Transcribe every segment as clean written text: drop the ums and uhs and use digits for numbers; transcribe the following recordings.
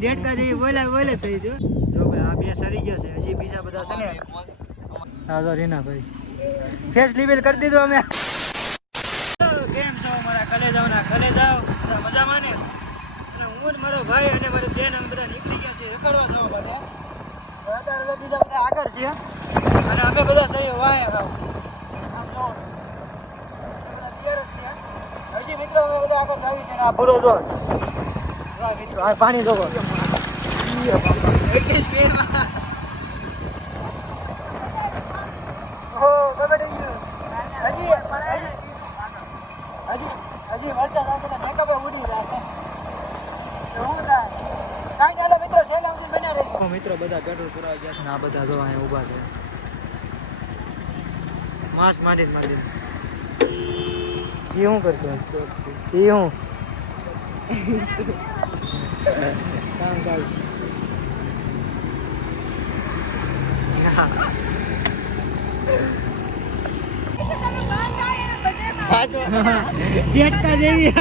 દેડકા જેવી બોલે થઈ જો ભાઈ આ બે સરી ગયા છે હજી બીજા બધા છે ને હા તો રીના ભાઈ ફેસ લિવેલ કરી દીધું અમે કેમ છો મારા કલેજાઓના કલેજાઓ બધા મજામાં ને અને હું ને મારો ભાઈ અને મારી બેન અમે બધા નીકળી ગયા છે રખડવા જવા માટે અત્યારે બીજા બધા આગળ છે અને અમે બધા સહી વાહે આમ જો બધા બિયર છે હજી મિત્રો અમે બધા આગળ આવી છે ને આ ભૂરો જો વાહ મિત્રો આ પાણી જોવો એટલી સ્પીડમાં ઓ બગડી ગયું હજી વરસાદ આવે તો મેકઅપ ઉડી જાય હું બધા કાંઈ ચાલો મિત્રો સહેલા સુધી બન્યા રહે મિત્રો બધા પેટ્રોલ પુરાવી ગયા છે ને આ બધા જો અહીંયા ઊભા છે માસ માંડી એ શું કરશો એ હું કામ કાજ દેડકા જેવી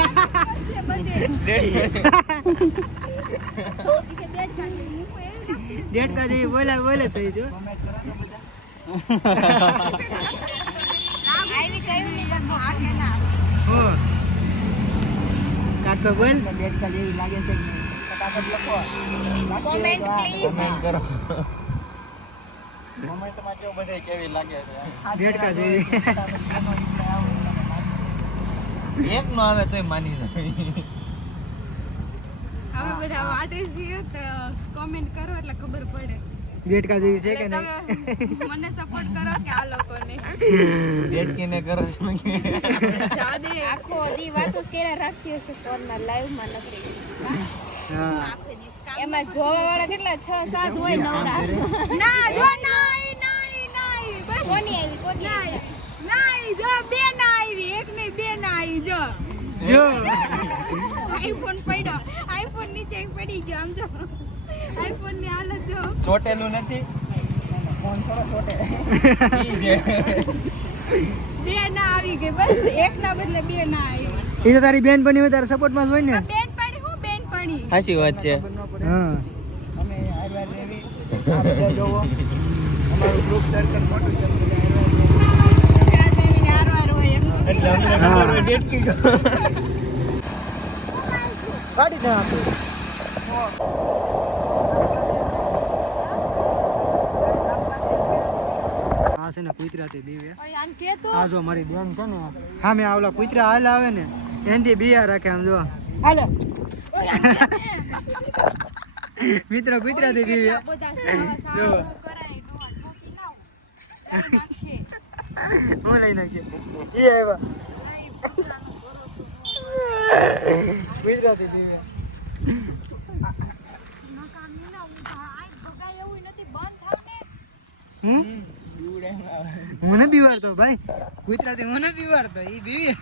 દેડકા જેવી બોલે થઈ જો કાકો બોલ દેડકા જેવી લાગે છે ફટાફટ લખો કોમેન્ટ કરો કોમેન્ટમાં કેવું બધે કેવી લાગે છે દેડકા જેવી એક નો આવે તોય માની જાય હવે બધા વાટે છીએ તો કોમેન્ટ કરો એટલે ખબર પડે દેડકા જેવી છે કે નહીં મને સપોર્ટ કરો કે આ લોકોને દેડકીને કરો છો કે જાદે આખો દી વાતો કેરા રાખી હશે ફોનમાં લાઈવ માં નકરી હા એમાં જોવા વાળા કેટલા 6-7 હોય નવરા ના જો નહીં બસ કોની આવી નહીં જો બે ના આવી એક નહીં બે ના આવી જો આઈફોન પડ્યો આઈફોન નીચે પડી ગયો આમ જો આઈફોન ની હાલત જો ચોટેલું નથી ફોન થોડો ચોટે બે ના આવી ગઈ બસ એક ના બદલે બે ના આવી એ તો તારી બેન બની હોય તારા સપોર્ટ માં હોય ને બેન પડી હું બેન પડી સાચી વાત છે હા અમે આરવાર રેવી આ બધા જોવો અમારું ગ્રુપ સર્કલ મોટું છે એટલે અમને નંબર ડેટકી ગાડી ના આપો આ છે ને કુતરા તે બીવે આ જો મારી બેન છે ને હા મે આવલા કુતરા હાલ આવે ને એનથી બિયા રાખે આમ જો હાલે મિત્રો કુતરા તે બીવે જો હું લઈ નાખશે એ આવ્યા ગુજરાતી દીવે હું નથી બીવાડતો ભાઈ ગુજરાતી હું નથી બીવાડતો એ બીવી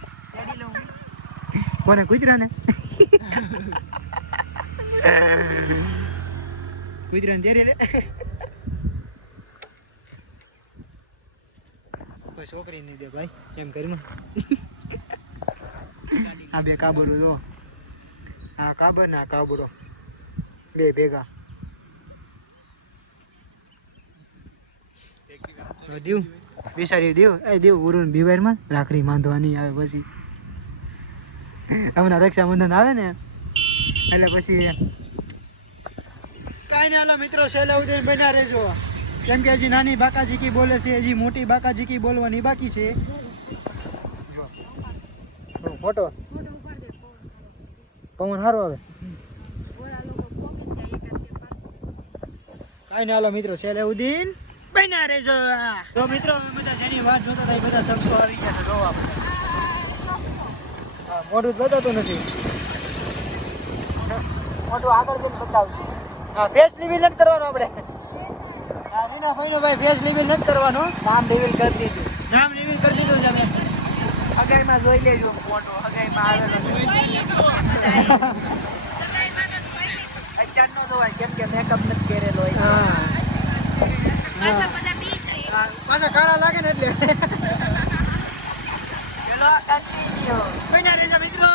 કોને કુતરા ને કુતરા ને તેરી લે કોઈ છોકરી નહીં દે ભાઈ એમ કરીને આ બે કાબરો જો આ કાબર ને આ કાબરો બે ભેગા દેવ બિચારી દેવ એ દેવ ઉરુન બીવારમાં રાખડી બાંધવાની આવે પછી હમણાં રક્ષાબંધન આવે ને એટલે પછી કાંઈ ને હાલો મિત્રો છેલ્લા સુધી બન્યા રહેજો કેમ કે હજી નાની બાકાજીકી બોલે છે હજી મોટી બાકાજીકી બોલવાની બાકી છે ફોટો પવન સારો આવે કાંઈ ને હાલો મિત્રો છેલ્લે ઉદીન બન્યા રહેજો તો મિત્રો બધા જેની વાત જોતા હતા એ બધા શખ્સો આવી ગયા છે જોવા હા મોઢું બતાતું નથી મોઢું આગળ જઈને બતાવશે હા ફેસ રિવીલ નથી કરવાનો આપણે હા રીના ભાઈનો ભાઈ ફેસ રિવીલ નથી કરવાનો નામ રિવીલ કરી દીધું છે અમે હગાઈમાં જોઈ લેજો ફોટો હગાઈમાં આવેલો અત્યાર નો જોવાય કેમ કે મેકઅપ નથી કરેલો હોય પાછા કાળા લાગે ને એટલે ચલો કન્ટિન્યુ બન્યા રહેજો મિત્રો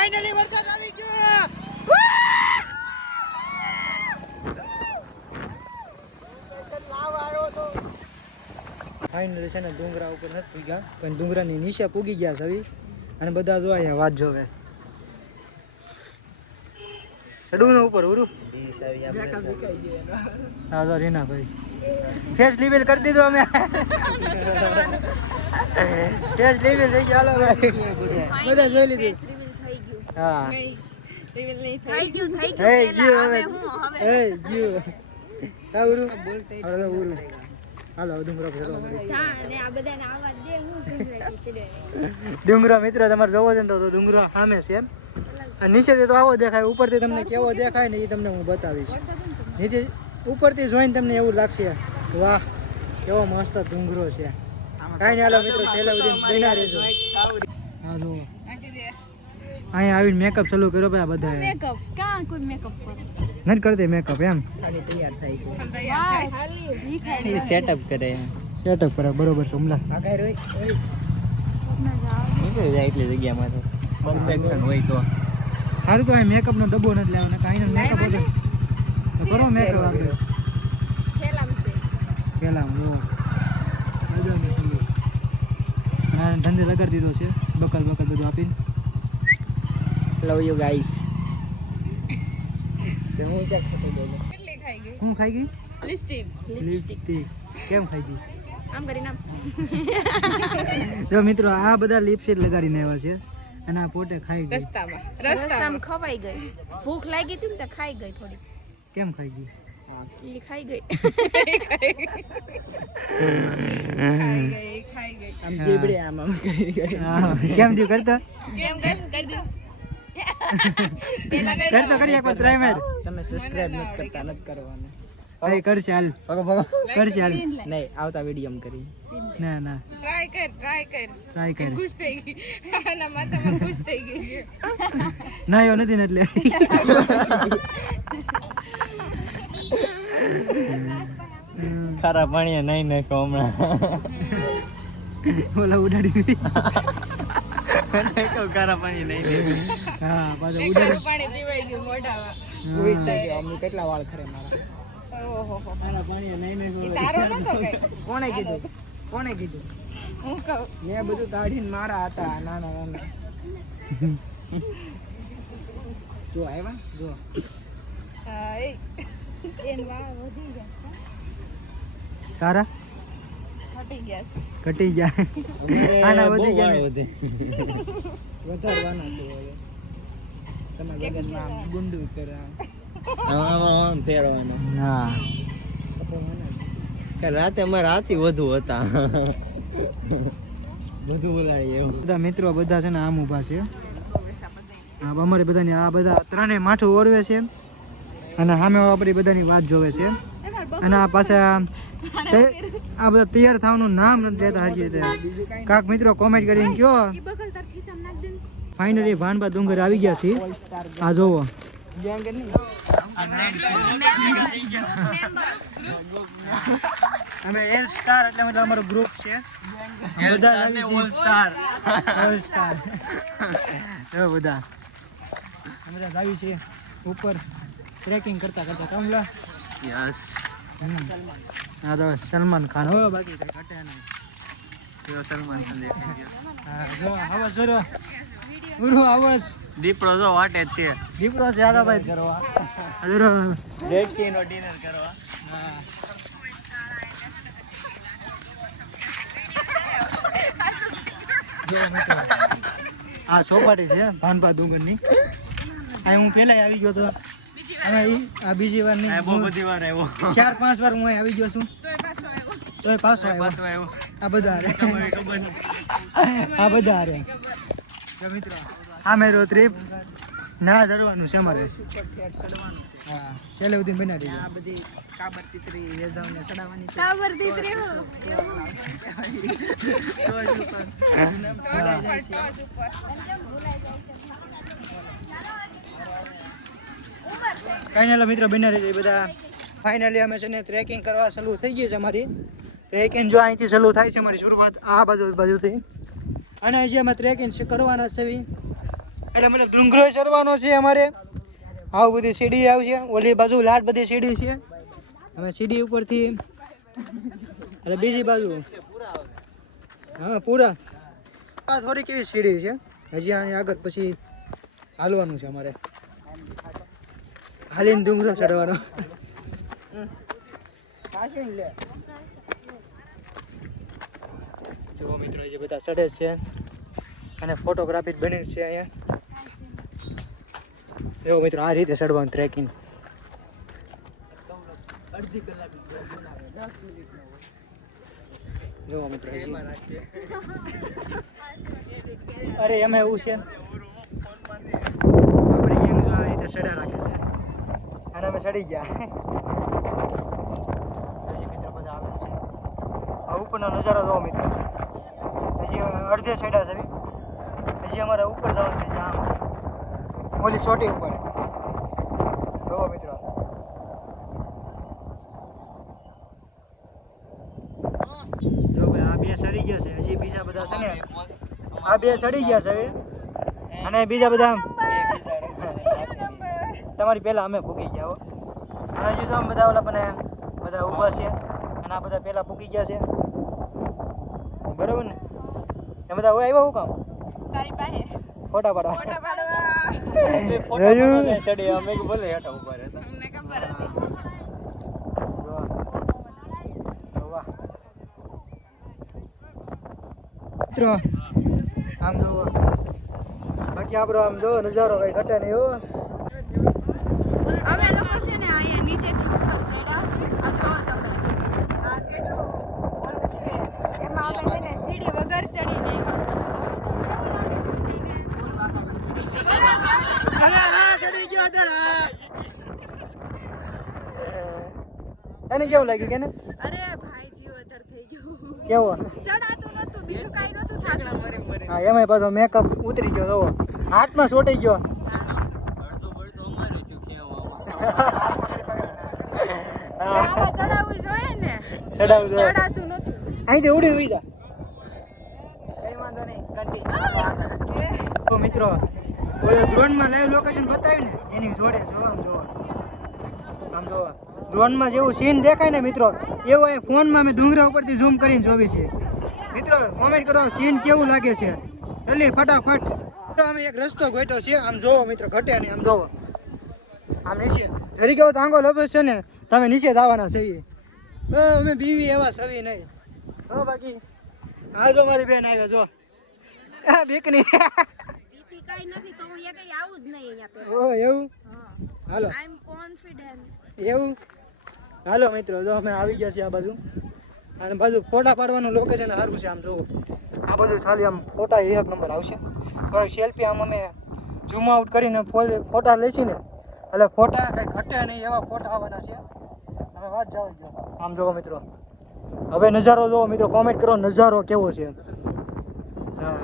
ફાઇનલી વરસાદ આવી ગયો. ફાઇનલી છે ને ડુંગરા ઉપર નથી પૂગ્યા પણ ડુંગરાની નીચે પૂગી ગયા છે હવે. અને બધા જો અહીંયા વાત જોવે ચડવું ને ઉપર ઉરું. હા તો રીના ભાઈ ફેસ લિવેલ કરી દીધું અમે. ફેસ લિવેલ થઈ ગયો. હાલો ભાઈ બધા જોઈ લીધું. હા થઈ ગયું કા ઉરું હાલો ઉરું હાલો ડુંગરા પર ડુંગરો મિત્રો તમારે જોવો છે ને તો ડુંગરો સામે છે એમ. અને નીચેથી તો આવો દેખાય, ઉપરથી તમને કેવો દેખાય ને એ તમને હું બતાવીશ. નીચે ઉપરથી જોઈને તમને એવું લાગશે વાહ કેવો મસ્ત ડુંગરો છે. કાંઈ નહીં હાલો મિત્રો છેલ્લા સુધી બન્યા રહેજો. હા જુઓ અહીંયા આવીને મેકઅપ ચાલુ કર્યો ભાઈ આ બધા મેકઅપ કાં કોઈ મેકઅપ કરે નથી કરતી મેકઅપ એમ ખાલી તૈયાર થાય છે છે સેટઅપ કરે સેટઅપ કરે બરોબર છે હમણાં. આગળ રોય નીકળી જાય એટલી જગ્યામાં તો પરફેક્શન હોય તો સારું તો અહીં મેકઅપનો ડબ્બો નથી લેવાનો કાંઈ મેકઅપ હતો તો કરો મેકઅપ આપણે પેલા ધંધે લગાડી દીધો છે બકલ બધું આપીને. લવ યુ ગાઈસ હું ખાઈ ગઈ લિપસ્ટિક કેમ ખાઈ ગઈ આમ કરીને જો મિત્રો આ બધા લિપસ્ટિક લગાડીને આવ્યા છે અને આ પોતે ખાઈ ગઈ રસ્તામાં ખવાઈ ગઈ. ભૂખ લાગી હતી ને તો ખાઈ ગઈ થોડી. કેમ ખાઈ ગઈ ઈ ખાઈ ગઈ. આમ જીબડે આમ કરી કેમ થયું કરતો કેમ કરી દે. કરતો કરી એકવાર ટ્રાય માર. તમે સબસ્ક્રાઇબ નથી કરતા નથી કરવાના એ કરશે હાલ ભગો ભગો કરશે હાલ નહીં આવતા વિડીયો કરી ના ટ્રાય કર ખુશ થઈ ગઈ. આના માથામાં ખુશ થઈ ગઈ છે. ના એવો નથી ને એટલે ખારા પાણીએ નહીં નાખો હમણાં ઓલા ઉડાડી દીધી. ખારા પાણી નહીં હા પાછો ઉડાડી પાણી પીવાઈ ગયું મોઢામાં. ઉઈટ થઈ ગયો અમને કેટલા વાળ ખરે મારા ઓહો ખારા પાણીએ નહીં તારો નતો કઈ. કોણે કીધું હું કહું મેં બધું કાઢીને મારા હતા નાના નાના જો આવ્યા જો એન વાળ વધી ગયા તારા ફટી ગયા કટી ગયા આના વધી ગયા ને. વધારવાના છે હવે તમે વગરમાં આમ ગુંડું કરે ફેરવાના હા રાતે અમારા હાથી વધુ હતા બધું બોલાય એવું બધા મિત્રો બધા છે ને આમ ઊભા છે. હા અમારે બધાની આ બધા ત્રણેય માથું ઓરવે છે અને સામે આપણી બધાની વાત જોવે છે. અને આ પાછા આ બધા તૈયાર થવાનું નામ નથી લેતા હજી રીતે. કાક મિત્રો કોમેન્ટ કરીને કયો. બકલ તાર ખિસ્સામાં નાખ દે. ફાઇનલી ભાનબા ડુંગર આવી ગયા છે. આ જોવો અમે એલ સ્ટાર એટલે મતલબ અમારો ગ્રુપ છે બધા આવી છે. ઓલ સ્ટાર જો બધા અમે બધા આવી છે ઉપર ટ્રેકિંગ કરતા કમલા. યસ હા તો સલમાન ખાન હો બાકી કઈ ઘટે નહીં. સલમાન ખાન હા જો આવાજ જોરો ઉરો આવાજ દીપડો જો વાટે જ છે દીપરો છે આલા ભાઈ કરવા જોરો ડેસ્ટી નો ડિનર કરવા હા જો મિત્રો આ ચોપાટી છે ભાનબા ડુંગરની. આ હું પહેલા આવી ગયો તો અને આ બીજી વાર નહીં બહુ બધી વાર આવ્યો 4-5 વાર હું અહીં આવી ગયો છું તોય પાછો આવ્યો. આ બધા હારે આ બધા હારે જો મિત્રો આ મેરો ટ્રીપ ના ચડવાનું છે અમારે. હા છેલ્લે સુધી બનાવી આ બધી કાબર તીતરી વેજાવને ચડાવવાની છે સાબર દીકરી હો. કઈ ના મિત્રો બન્યા રહેજો બધા. ફાઇનલી અમે છે ને ટ્રેકિંગ કરવા ચાલુ થઈ ગઈ છે અમારી. ટ્રેકિંગ જો અહીંથી ચાલુ થાય છે અમારી શરૂઆત આ બાજુથી અને હજી અમે ટ્રેકિંગ કરવાના છે. એટલે મતલબ ડુંગરો ચડવાનો છે અમારે. આવું બધી સીડી આવશે. ઓલી બાજુ લાટ બધી સીડી છે. અમે સીડી ઉપરથી એટલે બીજી બાજુ હા પૂરા આ થોડી કેવી સીડી છે. હજી આની આગળ પછી હાલવાનું છે અમારે. હાલીને ડુંગરો ચડવાનો. જો મિત્રો જે બધા ચડે છે અને ફોટોગ્રાફી બની છે અહીંયા. એવો મિત્રો આ રીતે ચડવાનું ટ્રેકિંગ. અડધી કલાક 10 મિનિટ જો મિત્રો અરે એમ એવું છે આપણે ગેંગ જો આ રીતે ચડ્યા રાખે છે અને અમે ચડી ગયા. હજી મિત્રો બધા આવે છે. આ ઉપરનો નજારો જોવો મિત્રો. હજી અડધે ચડ્યા છે. હજી અમારે ઉપર જવાનું છે જ્યાં ઓલી ચોટી ઉપર. જોવો મિત્રો જો ભાઈ આ બે સડી ગયા છે. હજી બીજા બધા છે ને આ બે સડી ગયા છે અને બીજા બધા તમારી પહેલા અમે ભૂકી ગયા હો. અને હજી તો આમ બધા ઓલા પણ બધા ઊભા છે અને આ બધા પહેલા ભૂકી ગયા છે. બરોબર ને એ બધા હોય આવ્યા હું કામ તારી પાસે ફોટા પાડવા. ફોટા પાડવા ચડે અમે બોલે હેઠા ઉભા રહેતા. અમને ખબર હતી. મિત્રો આમ જોવો બાકી આપણો આમ જો નજારો કઈ ઘટે નહીં હો. અમે લોકો છે ને અહીંયા નીચેથી ઉપર ચડ્યા. આ જો તમે આ કેટલું ઓલું છે. એમાં અમે છે ને સીડી વગર ચડીને એને કેવું લાગ્યું કે ને અરે ભાઈ જીવ અધર થઈ ગયું. કેવો ચડાતું નતું બીજું કાઈ નતું થાતું. હા એમાંય પાછો મેકઅપ ઉતરી ગયો જોવો હાથમાં સોટી ગયો. આમાં ચડાવવું જોઈએ ને. ચડાવું જોઈએ. ચડાતું નતું. અહીંથી ઉડી ઉડી જા. કઈ વાંધો નહીં કન્ટિન્યુ. તો મિત્રો ઓલો ડ્રોનમાં લાઈવ લોકેશન બતાવી ને એની જોડે છે આમ જોવો આમ જોવો ડ્રોનમાં જેવું સીન દેખાય ને મિત્રો એવું અહીં ફોનમાં મેં ડુંગરા ઉપરથી ઝૂમ કરીને જોવી છે. મિત્રો કોમેન્ટ કરો સીન કેવું લાગે છે જલ્દી ફટાફટ. તો અમે એક રસ્તો ગોઠ્યો છે આમ જોવો મિત્રો ઘટે નહીં આમ જોવો આમ નીચે જરી કેવો ટાંગો લપે છે ને તમે નીચે જ આવવાના છીએ. અમે બીવી એવા સવી નહીં હો. બાકી હા જો મારી બેન આવ્યા જો બીકની બીતી કાઈ નથી તો હું એ કઈ આવું જ નહીં અહીંયા पे. ઓ એવું હા હાલો આઈ એમ કોન્ફિડન્ટ. એવું હાલો મિત્રો જો અમે આવી ગયા છીએ આ બાજુ અને બાજુ ફોટા પાડવાનું લોકેશન સારું છે આમ જોવો આ બાજુ ખાલી આમ ફોટા એક નંબર આવશે. થોડીક સેલ્ફી આમ અમે ઝૂમ આઉટ કરીને ફોટા લઈશું ને એટલે ફોટા કંઈ ઘટે નહીં એવા ફોટા આવવાના છે. તમે વાત જાઓ આમ જોવો મિત્રો. હવે નજારો જોવો મિત્રો કોમેન્ટ કરો નજારો કેવો છે. હા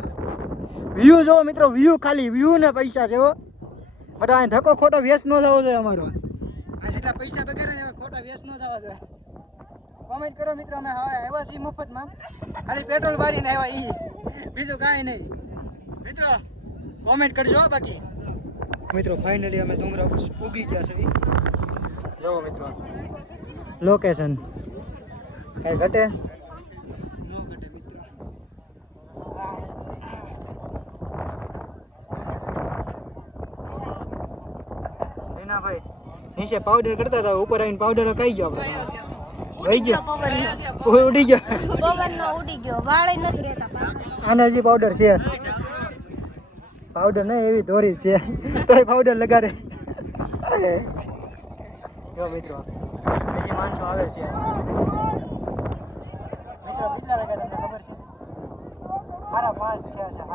વ્યૂ જોવો મિત્રો વ્યૂ ખાલી વ્યૂ ને પૈસા છે હો. બટ આ ધક્કો ખોટો વેસ્ટ ન જવો જોઈએ અમારો. આ જેટલા પૈસા બગાડે ને ખોટા વેસ્ટ ન જવા જોઈએ. કોમેન્ટ કરો મિત્રો અમે હવે આવ્યા છીએ મફતમાં ખાલી પેટ્રોલ બારીને આવ્યા ઈ બીજું કાંઈ નહીં. મિત્રો કોમેન્ટ કરજો બાકી. મિત્રો ફાઇનલી અમે ડુંગરા ઉપર પૂગી ગયા છે. જોવો મિત્રો લોકેશન કાંઈ ઘટે ન ઘટે મિત્રો. એના ભાઈ નીચે પાવડર કરતા હતા ઉપર આવીને પાવડર કઈ ગયો આપણે વહી ગયો ઉડી ગયો પવનનો ઉડી ગયો વાળે નથી રહેતા. આને હજી પાવડર છે પાવડર નહીં એવી દોરી છે તોય પાવડર લગાડે. જો મિત્રો હજી માણસો આવે છે. મિત્રો કેટલા વાગ્યા તમને ખબર છે? 5:30 થયા છે 5:30.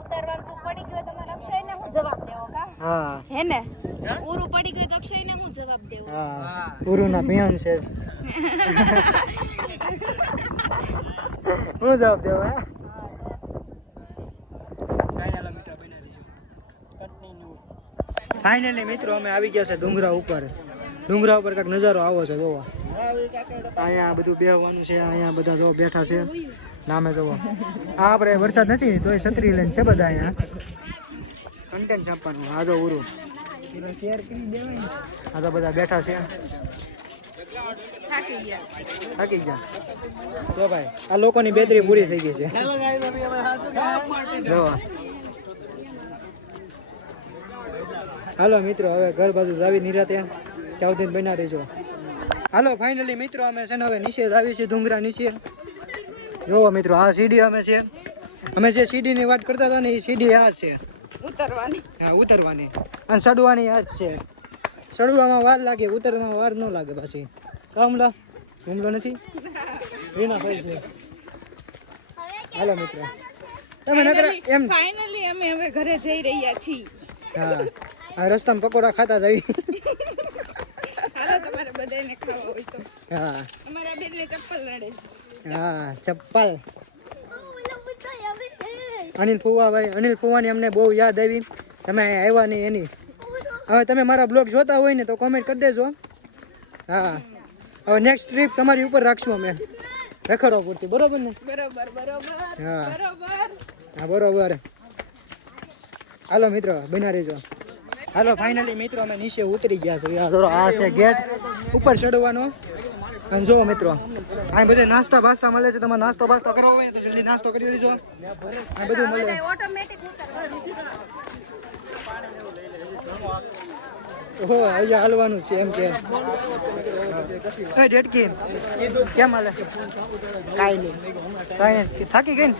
ઉતરવાનું પડી ગયો તમારે અક્ષયને હું જવાબ દેવો કા હા હે ને પૂરું પડી ગયું તો અક્ષયને હું જવાબ દેવો. હા ઉરુના પિયન છે હું જવાબ દેવો હે ફાઇનલી મિત્રો અમે આવી ગયા છે ડુંગરા ઉપર કંઈક નજારો આવો છે જોવો અહીંયા બધું બેહવાનું છે અહીંયા બધા જો બેઠા છે નામે જોવો આ આપણે વરસાદ નથી તોય છત્રી લઈને છે બધા અહીંયા કન્ટેન્ટ છાપવાનું આ જો ઉરું શેર કરી દેવાય આ તો બધા બેઠા છે થાકી ગયા જો ભાઈ આ લોકોની બેટરી પૂરી થઈ ગઈ છે જો હાલો મિત્રો હવે ઘર બાજુ જાવી નિરાતે ત્યાં સુધી બના રહેજો હાલો ફાઇનલી મિત્રો અમે છે ને હવે નીચે આવી છીએ ડુંગરા નીચે જોવો મિત્રો આ સીડી અમે છે અમે જે સીડીની વાત કરતા હતા ને એ સીડી આ છે ઉતરવાની અને ચડવાની આ જ છે ચડવામાં વાર લાગે ઉતરવામાં વાર ન લાગે પાછી કામલા હુમલો નથી રીના ભાઈ છે હાલો મિત્રો તમે નકર એમ ફાઇનલી અમે હવે ઘરે જઈ રહ્યા છીએ. હા આ રસ્તામાં પકોડા ખાતા જઈ હાલો તમારે બધાને ખાવા હોય તો. હા અમારા બેનને ચપ્પલ નડે છે. હા ચપ્પલ અનિલ ફુવાની અમને બહુ યાદ આવી તમે આવ્યા નહીં એની હવે તમે મારા બ્લોગ જોતા હોય ને તો કોમેન્ટ કરી દેજો હા હવે નેક્સ્ટ ટ્રીપ તમારી ઉપર રાખશું અમે રખડવા પૂરતી બરોબર ને બરોબર હા હા બરોબર હાલો મિત્રો બના રહેજો હાલો ફાઇનલી મિત્રો અમે નીચે ઉતરી ગયા છે આ છે ગેટ ઉપર ચડવાનો અને જો મિત્રો આ બધે નાસ્તા બાસ્તા મળે છે તમારે નાસ્તો બાસ્તો કરવો હોય તો જલ્દી નાસ્તો કરી દેજો આ બધું મળે ઓટોમેટિક ઓહો અહીંયા હાલવાનું છે એમ કે ડેટકી કેમ હાલે કાંઈ નહીં થાકી ગઈ ને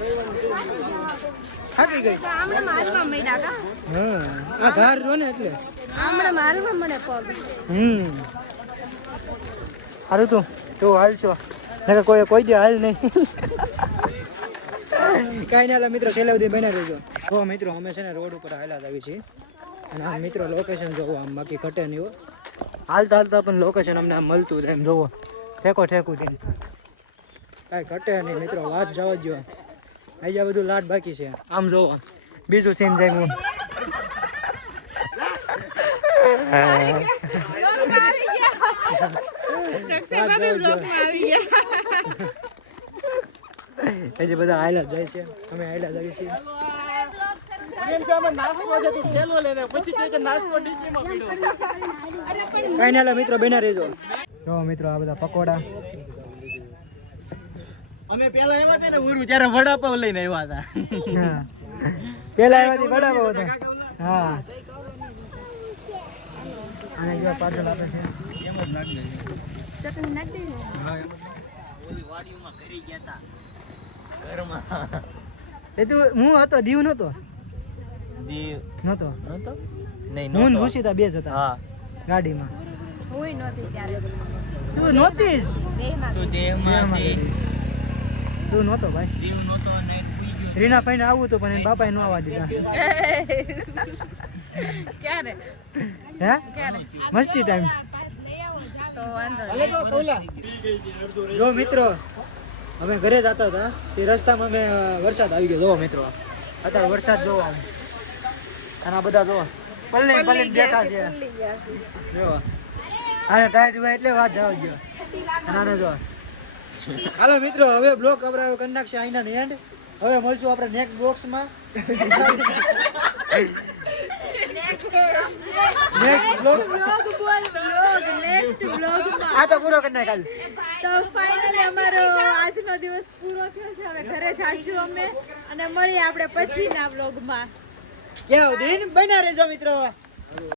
થાકી ગઈ આમણે મારવા માંડ્યા હા આ ધાર રો ને એટલે આમણે મારવા મને પગ સારું તું હાલ છો નકર કોઈ દે હાલ નહીં કાંઈ ના મિત્રો છેલ્લે સુધી બના રહેજો તો મિત્રો અમે છે ને રોડ ઉપર હાલ્યા આવી છીએ અને આ મિત્રો લોકેશન જોવો આમ બાકી ઘટે નહીં હો હાલતા પણ લોકેશન અમને આમ મળતું જાય એમ જોવો ઠેકું થઈને કાંઈ ઘટે નહીં મિત્રો વાત જવા દો અહીંયા બધું લાટ બાકી છે આમ જોવો બીજું સીન જાય હું હજી બધા હાઈલા જાય છે અમે હાઈલા જઈએ છીએ કાંઈ ના મિત્રો બના રહેજો જો મિત્રો આ બધા પકોડા અમે પેલા આવ્યા હતા ને ઉરુ ત્યારે વડાપાવ લઈને આવ્યા હતા પેલા આવ્યા વડાપાવ હતા હા અને જો પાર્સલ આપે છે એમ જ લાગે ચટણી નાખી દે હા ઓલી વાડીમાં કરી ગયા હતા ઘરમાં એ તું હું હતો દીવ નતો દીવ નતો નહીં હું ઋષિતા બે જ હતા હા ગાડીમાં હુંય નહોતી ત્યારે તું નહોતી જ દેહમાં તો દેહમાંથી તું નહોતો ભાઈ દીવ નહોતો ને પૂઈ ગયો રીના ભાઈને આવું હતું પણ એના બાપાએ ન આવવા દીધા ક્યારે હે મસ્તી ટાઈમ તો વાંધો જો મિત્રો અમે ઘરે જતા હતા તે રસ્તામાં અમે વરસાદ આવી ગયો જોવો મિત્રો અત્યારે વરસાદ જોવો આમ અને આ બધા જોવો પલ્લી બેઠા છે જો આને ટાઈટ હોય એટલે વાત જવા ગયો અને જો હાલો મિત્રો હવે બ્લોક આપણે કરી નાખશે અહીંના એન્ડ હવે મળશું આપણે નેક્સ્ટ બોક્સમાં નેક્સ્ટ બ્લોગ નેક્સ્ટ બ્લોગમાં આ તો પૂરો કરી નાખ કાલ તો ફાઇનલી અમારો આજનો દિવસ પૂરો થયો છે હવે ઘરે જાશું અમે અને મળીએ આપણે પછીના બ્લોગમાં ક્યાં દિન બના રહેજો મિત્રો